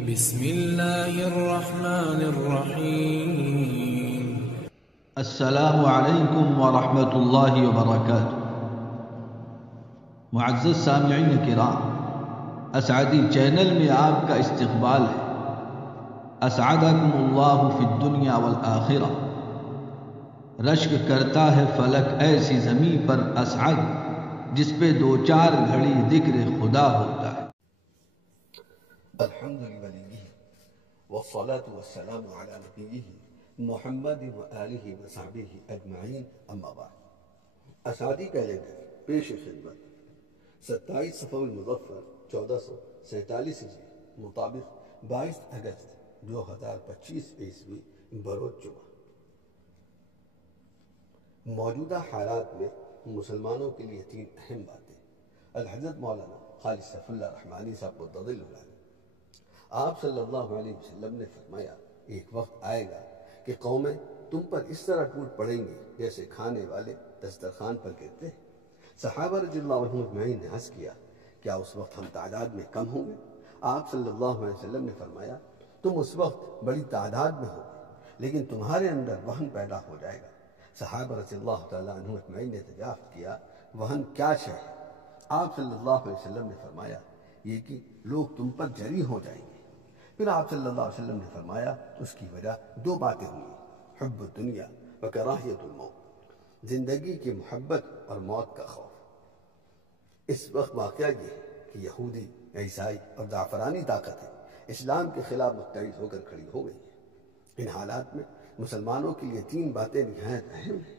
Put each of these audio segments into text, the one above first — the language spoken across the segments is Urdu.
بسم اللہ الرحمن الرحیم۔ السلام علیکم ورحمۃ اللہ وبرکاتہ۔ معزز سامعین کرام، اسعدی چینل میں آپ کا استقبال ہے۔ اسعدکم اللہ فی الدنیا والآخرہ۔ رشک کرتا ہے فلک ایسی زمین پر اسعد، جس پہ دو چار گھڑی ذکر خدا ہوتا ہے۔ الحمد للہ والصلاة والسلام علی نبیہ محمد وآلہ وصحبہ اجمعین، اما بعد۔ اسعدی کیلنڈر پیش خدمت 27 صفر المظفر 1447 ہجری مطابق 22 اگست 2025 عیسوی بروز جمعہ۔ موجودہ حالات میں مسلمانوں کے لیے 3 اہم باتیں الحضرت مولانا خالد سیف اللہ رحمانی صاحب متضل علیہ۔ آپ صلی اللہ علیہ وسلم نے فرمایا، ایک وقت آئے گا کہ قومیں تم پر اس طرح ٹوٹ پڑیں گی جیسے کھانے والے دسترخوان پر گرتے ہیں۔ صحابہ رضی اللہ عنہم اجمعین نے عرض کیا، کیا اس وقت ہم تعداد میں کم ہوں گے؟ آپ صلی اللہ علیہ وسلم نے فرمایا، تم اس وقت بڑی تعداد میں ہو گے، لیکن تمہارے اندر وہن پیدا ہو جائے گا۔ صحابہ رضی اللہ تعالیٰ عنہم اجمعین نے دریافت کیا، وہن کیا شے ہے؟ آپ صلی اللہ علیہ وسلم نے فرمایا، یہ کہ لوگ تم پر جری ہو جائیں گے۔ پھر آپ صلی اللہ علیہ وسلم نے فرمایا، اس کی وجہ 2 باتیں ہوں گی، حب الدنیا و کراہیت الموت، زندگی کی محبت اور موت کا خوف۔ اس وقت واقعہ یہ ہے کہ یہودی، عیسائی اور زعفرانی طاقتیں اسلام کے خلاف متحد ہو کر کھڑی ہو گئی ہیں۔ ان حالات میں مسلمانوں کے لیے 3 باتیں نہایت اہم ہیں۔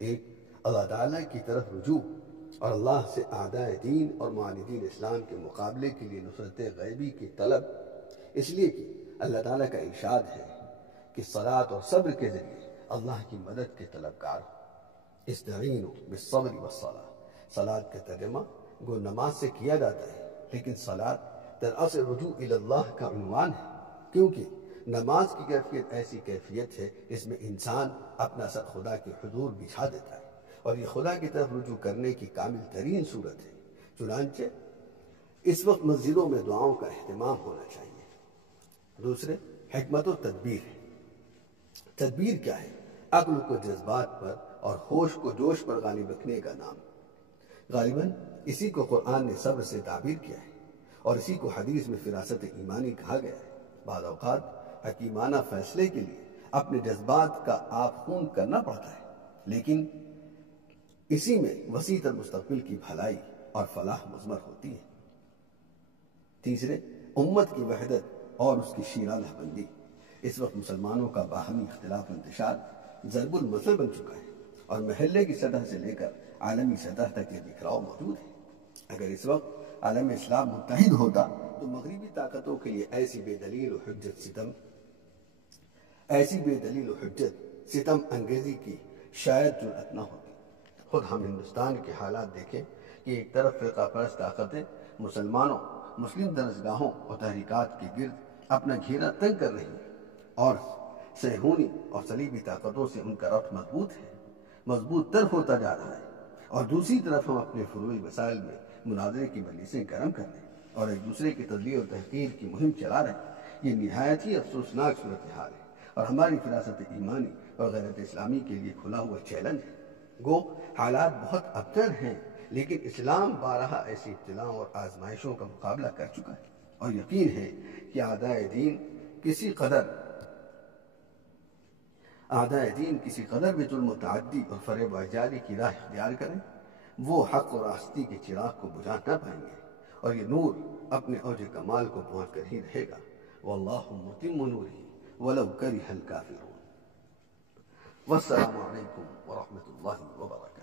ایک، اللہ تعالیٰ کی طرف رجوع اور اللہ سے اعداء دین اور معاندین اسلام کے مقابلے کے لیے نصرت غیبی کی طلب، اس لیے کہ اللہ تعالیٰ کا ارشاد ہے کہ صلاۃ اور صبر کے ذریعے اللہ کی مدد کے طلبگار ہو۔ استعینوا بالصبر والصلاۃ۔ صلاۃ کا ترجمہ گو نماز سے کیا جاتا ہے، لیکن صلاۃ دراصل رجوع الی اللہ کا عنوان ہے، کیونکہ نماز کی کیفیت ایسی کیفیت ہے جس میں انسان اپنا سر خدا کے حضور بچھا دیتا ہے، اور یہ خدا کی طرف رجوع کرنے کی کامل ترین صورت ہے۔ چنانچہ اس وقت مسجدوں میں دعاؤں کا اہتمام ہونا چاہیے۔ دوسرے، حکمت و تدبیر ہے۔ تدبیر کیا ہے؟ عقل کو جذبات پر اور ہوش کو جوش پر غالب رکھنے کا نام۔ غالباً اسی کو قرآن نے صبر سے تعبیر کیا ہے، اور اسی کو حدیث میں فراست ایمانی کہا گیا ہے۔ بعض اوقات حکیمانہ فیصلے کے لیے اپنے جذبات کا آپ خون کرنا پڑتا ہے، لیکن اسی میں وسیع تر مستقبل کی بھلائی اور فلاح مضمر ہوتی ہے۔ تیسرے، امت کی وحدت اور اس کی شیرانہ بندی۔ اس وقت مسلمانوں کا باہمی اختلاف و انتشار ضرب المثل بن چکا ہے، اور محلے کی سطح سے لے کر عالمی سطح تک یہ بکھراؤ موجود ہے۔ اگر اس وقت عالم اسلام متحد ہوتا تو مغربی طاقتوں کے لیے ایسی بے دلیل و حجت ستم انگیزی کی شاید جرأت نہ ہوتی۔ خود ہم ہندوستان کے حالات دیکھیں کہ ایک طرف فرقہ پرست طاقتیں مسلم درسگاہوں اور تحریکات کے گرد اپنا گھیرا تنگ کر رہی ہیں، اور صہیونی اور صلیبی طاقتوں سے ان کا ربط مضبوط تر ہوتا جا رہا ہے، اور دوسری طرف ہم اپنے فروعی وسائل میں مناظرے کی مجلسیں گرم کر رہے ہیں اور ایک دوسرے کی تذلیل و تحقیر کی مہم چلا رہے ہیں۔ یہ نہایت ہی افسوسناک صورتحال ہے، اور ہماری فراست ایمانی اور غیرت اسلامی کے لیے کھلا ہوا چیلنج ہے۔ گو حالات بہت ابتر ہیں، لیکن اسلام بارہا ایسی ابتلاؤں اور آزمائشوں کا مقابلہ کر چکا ہے، اور یقین ہے کہ اعداء دین کسی قدر بھی ظلم و تعدی اور فریب و اعجازی کی راہ اختیار کریں، وہ حق اور راستی کے چراغ کو بجھا نہ پائیں گے، اور یہ نور اپنے اوج کمال کو پہنچ کر ہی رہے گا۔ واللہ متم نورہ ولو کرہ الکافرون۔ والسلام علیکم ورحمۃ اللہ وبرکاتہ۔